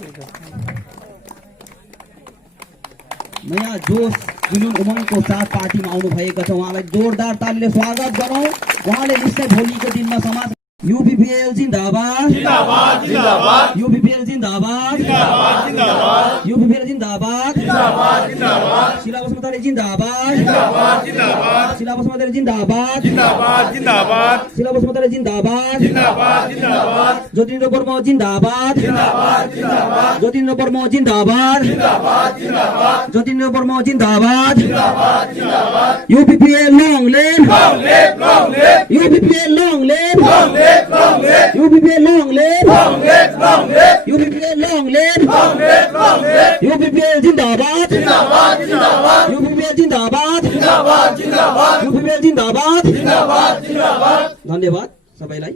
नयाँ जोश जुनुन उमङ्गको साथ पार्टीमा आउनु भएको छ। उहाँलाई जोरदार तालीले स्वागत गरौँ। उहाँले निश्चय भोलिको दिनमा समाज यूपीपीएल जिंदाबाद जिंदाबाद जिंदाबाद यूपीपीएल जिंदाबाद जिंदाबाद जिंदाबाद यूपीपीएल जिंदाबाद जिंदाबाद जिंदाबाद शीला बसुमतारी जिंदाबाद जिंदाबाद जिंदाबाद शीला बसुमतारी जिंदाबाद जिंदाबाद जिंदाबाद शीला बसुमतारी जिंदाबाद जिंदाबाद जिंदाबाद ज्योतिन्द्र बर्मा जिंदाबाद जिंदाबाद जिंदाबाद ज्योतिन्द्र बर्मा जिंदाबाद जिंदाबाद जिंदाबाद ज्योतिन्द्र बर्मा जिंदाबाद जिंदाबाद जिंदाबाद UPPL long live UPPL long live UPPL long live! UPPL long live! UPPL जिंदाबाद! UPPL जिंदाबाद! UPPL जिंदाबाद! धन्यवाद सबैलाई।